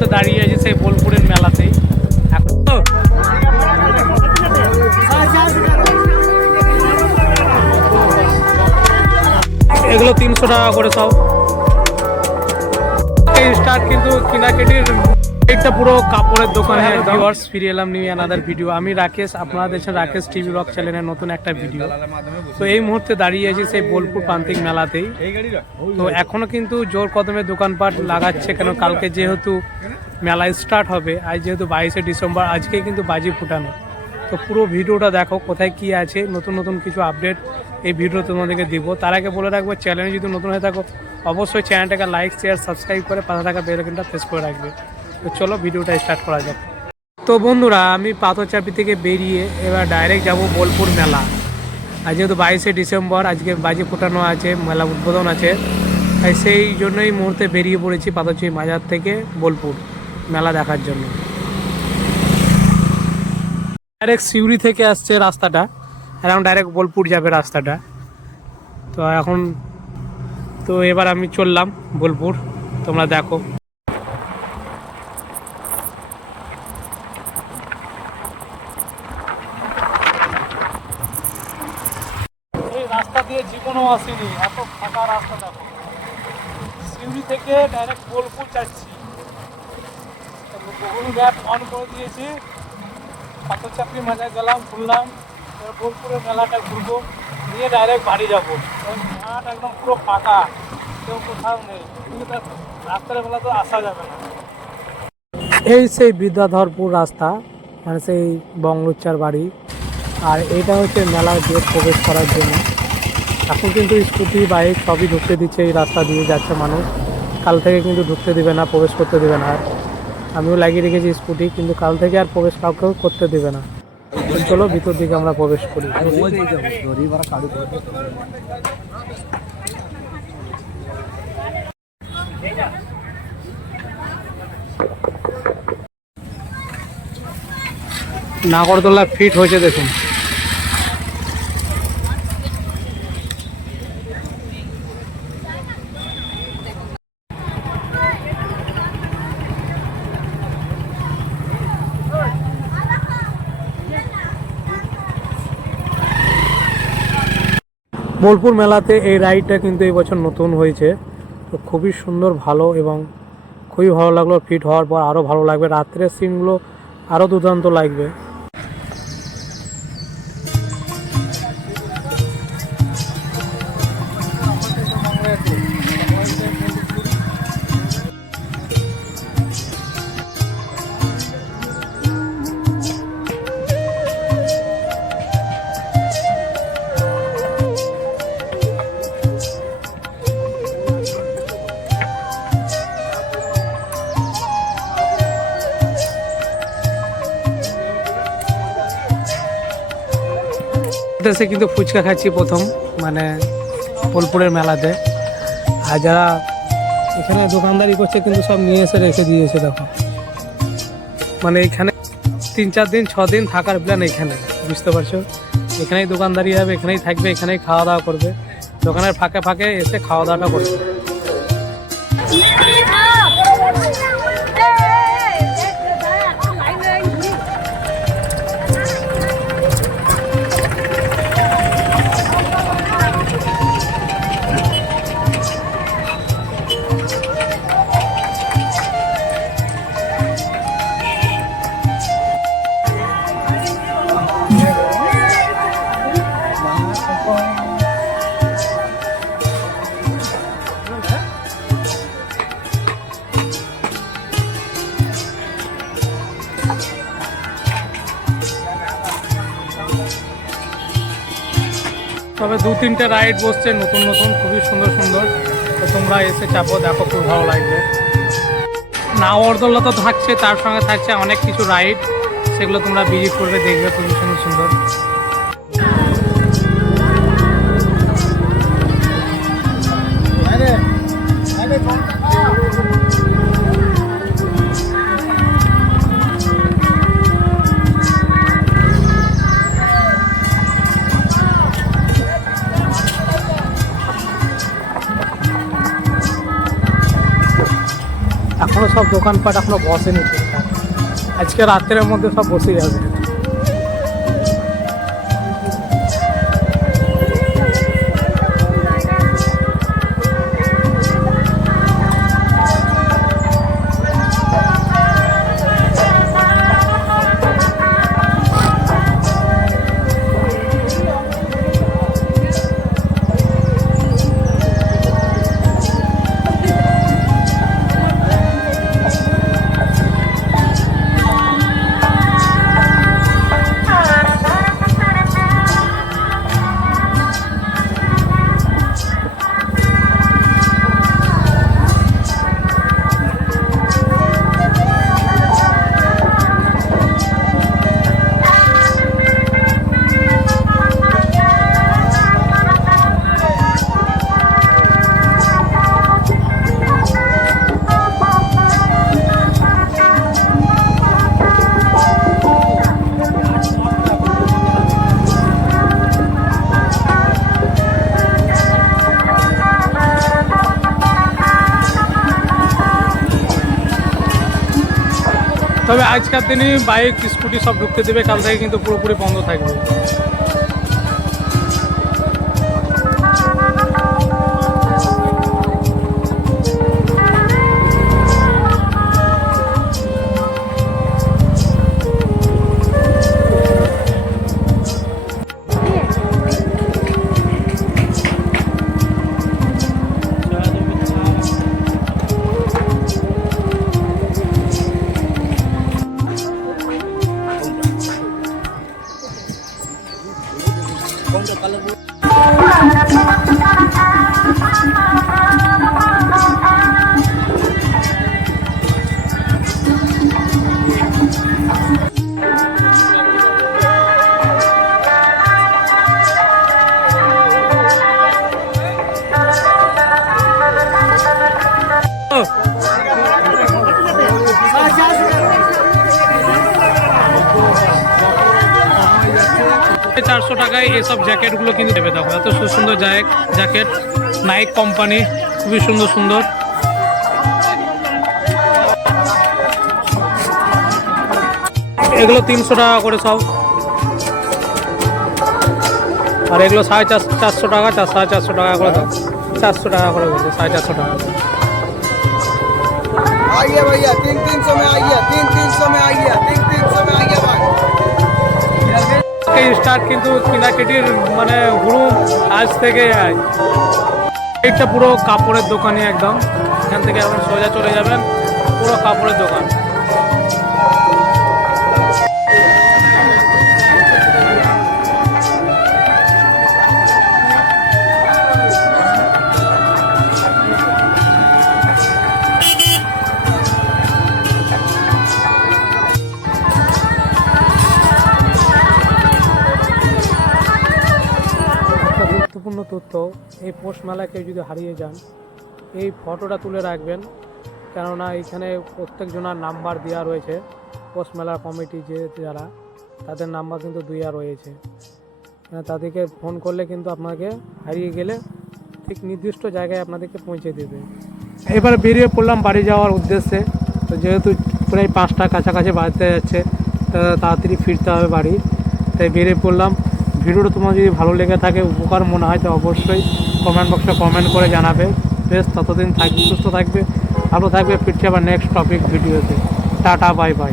মুহূর্তে দাঁড়িয়ে আছে সেই বোলপুরের মেলাতেই। এখন তো এগুলো তিনশো টাকা করে সব। স্টার কিন্তু কিনাকিটির এটা পুরো কাপড়ের দোকানে ভিউয়ার্স ফিরে এলাম নিউ আনাদার ভিডিও আমি রাকেশ আপনারা দেখছেন রাকেশ টিভি ব্লগ চ্যানেলের নতুন একটা ভিডিও তো এই মুহূর্তে দাঁড়িয়ে আছি সেই বোলপুর প্রান্তিক মেলাতেই। তো এখনও কিন্তু জোর কদমে দোকানপাট লাগাচ্ছে কেন? কালকে যেহেতু মেলা স্টার্ট হবে আজ যেহেতু বাইশে ডিসেম্বর আজকে কিন্তু বাজি ফুটানো। তো পুরো ভিডিওটা দেখো কোথায় কি আছে নতুন নতুন কিছু আপডেট এই ভিডিও তোমাদেরকে দিব। তার আগে বলে রাখব চ্যানেলে যদি নতুন হয়ে থাকো অবশ্যই চ্যানেলটাকে লাইক শেয়ার সাবস্ক্রাইব করে পাশে থাকা বেলকনটা প্রেস করে রাখবে। তো চলো ভিডিওটা স্টার্ট করা যাক। তো বন্ধুরা, আমি পাথরচাপি থেকে বেরিয়ে এবার ডাইরেক্ট যাব বোলপুর মেলা। আর যেহেতু বাইশে ডিসেম্বর, আজকে বাজি ফোটানো আছে, মেলা উদ্বোধন আছে, তাই সেই জন্যই মুহূর্তে বেরিয়ে পড়েছি পাথরচাপি বাজার থেকে বোলপুর মেলা দেখার জন্য। ডাইরেক্ট সিউড়ি থেকে আসছে রাস্তাটা আর এখন ডাইরেক্ট বোলপুর যাবে রাস্তাটা। তো এখন, তো এবার আমি চললাম বোলপুর, তোমরা দেখো এই রাস্তা দিয়ে জীবনও আসেনি। এত ফাঁকা রাস্তা দেখো। সিউড়ি থেকে ডাইরেক্ট বোলপুর যাচ্ছি। গুগল ম্যাপ অন করে দিয়েছি। পাথর চাকরি মাঝে গেলাম, ঘুরলাম। বোলপুরের মেলাটা ঘুরবো। নিয়ে ডাইরেক্ট বাড়ি যাব। মাঠ একদম পুরো ফাঁকা। কেউ কোথাও নেই। কিন্তু তার রাত্রের বেলা তো আসা যাবে না। এই সেই বিদ্যাধরপুর রাস্তা মানে সেই বঙ্গলুচ্চার বাড়ি। আর এটা হচ্ছে মেলার গেট প্রবেশ করার জন্য। এখন কিন্তু স্কুটি, বাইক সবই ঢুকতে দিচ্ছে এই রাস্তা দিয়ে যাচ্ছে মানুষ। কাল থেকে কিন্তু ঢুকতে দিবে না, প্রবেশ করতে দিবে না আর। আমিও লাগিয়ে রেখেছি স্কুটি, কিন্তু কাল থেকে আর প্রবেশ কাউকেও করতে দিবে না। চলো, ভিতর দিকে আমরা প্রবেশ করি। নাগরদোলা ফিট হয়েছে দেখুন। বোলপুর মেলাতে এই রাইডটা কিন্তু এই বছর নতুন হয়েছে। তো খুবই সুন্দর, ভালো এবং খুবই ভালো লাগল। ফিট হওয়ার পর আরও ভালো লাগবে। রাত্রের সিনগুলো আরও দুর্দান্ত লাগবে। এসে কিন্তু ফুচকা খাচ্ছি প্রথম মানে বোলপুরের মেলাতে। আর যারা এখানে দোকানদারি করছে কিন্তু সব নিয়ে এসে রেখে দিয়েছে, দেখো। মানে এখানে তিন চার দিন, ছ দিন থাকার প্ল্যান এখানে, বুঝতে পারছ? এখানেই দোকানদারি হবে, এখানেই থাকবে, এখানেই খাওয়া দাওয়া করবে। দোকানের ফাঁকে ফাঁকে এসে খাওয়া দাওয়াটা করবে। তবে দু তিনটে রাইড বসছে, নতুন নতুন, খুবই সুন্দর সুন্দর। তো তোমরা এসে চাপো, দেখো খুব ভালো লাগবে। না নাওয়ারদোল্লা তো থাকছে, তার সঙ্গে থাকছে অনেক কিছু রাইড। সেগুলো তোমরা ভিজিট করবে দেখবে, খুবই সুন্দর সুন্দর। সব দোকানপাট এখনও বসেনি ঠিকঠাক। আজকে রাত্রের মধ্যে সব বসে যাবে তবে আজকের দিনে বাইক স্কুটি সব ঢুকতে দেবে। কাল থেকে কিন্তু পুরোপুরি বন্ধ থাকবে। চারশো টাকায় এসব জ্যাকেটগুলো কিনে দেবে দেখো, এত সুন্দর জ্যাকেট। নাইক কোম্পানি খুবই সুন্দর সুন্দর। এগুলো তিনশো টাকা করে সব। আর এগুলো সাড়ে চার চারশো টাকা, চার সাড়ে চারশো টাকা করে দাও। চারশো টাকা করে সাড়ে চারশো টাকা। আইয়া ভাইয়া, তিন তিনশো আইয়া তিন স্টার্ট কিন্তু পিনাকিটির মানে হুড়ুম আজ থেকে আয় এটা পুরো কাপড়ের দোকানে একদম। এখান থেকে এখন সোজা চলে যাবেন, পুরো কাপড়ের দোকান। তথ্য এই পোষ মেলায় কেউ যদি হারিয়ে যান, এই ফটোটা তুলে রাখবেন। কেননা এখানে প্রত্যেকজনার নাম্বার দেওয়া রয়েছে পোষ মেলার কমিটি যে যারা, তাদের নাম্বার কিন্তু দেওয়া রয়েছে। মানে তাদেরকে ফোন করলে কিন্তু আপনাকে হারিয়ে গেলে ঠিক নির্দিষ্ট জায়গায় আপনাদেরকে পৌঁছে দেবে। এবার বেরিয়ে পড়লাম বাড়ি যাওয়ার উদ্দেশ্যে। তো যেহেতু প্রায় পাঁচটা কাছাকাছি বাড়িতে যাচ্ছে, তা তাড়াতাড়ি ফিরতে হবে বাড়ি। তাই বেরিয়ে পড়লাম। ভিডিওটা তোমার যদি ভালো লেগে থাকে, উপকার মনে হয়, তো অবশ্যই কমেন্ট বক্সে কমেন্ট করে জানাবে। বেশ, ততদিন থাকবে সুস্থ থাকবে, ভালো থাকবে, ফিরছে আবার নেক্সট টপিক ভিডিওতে টাটা বাই বাই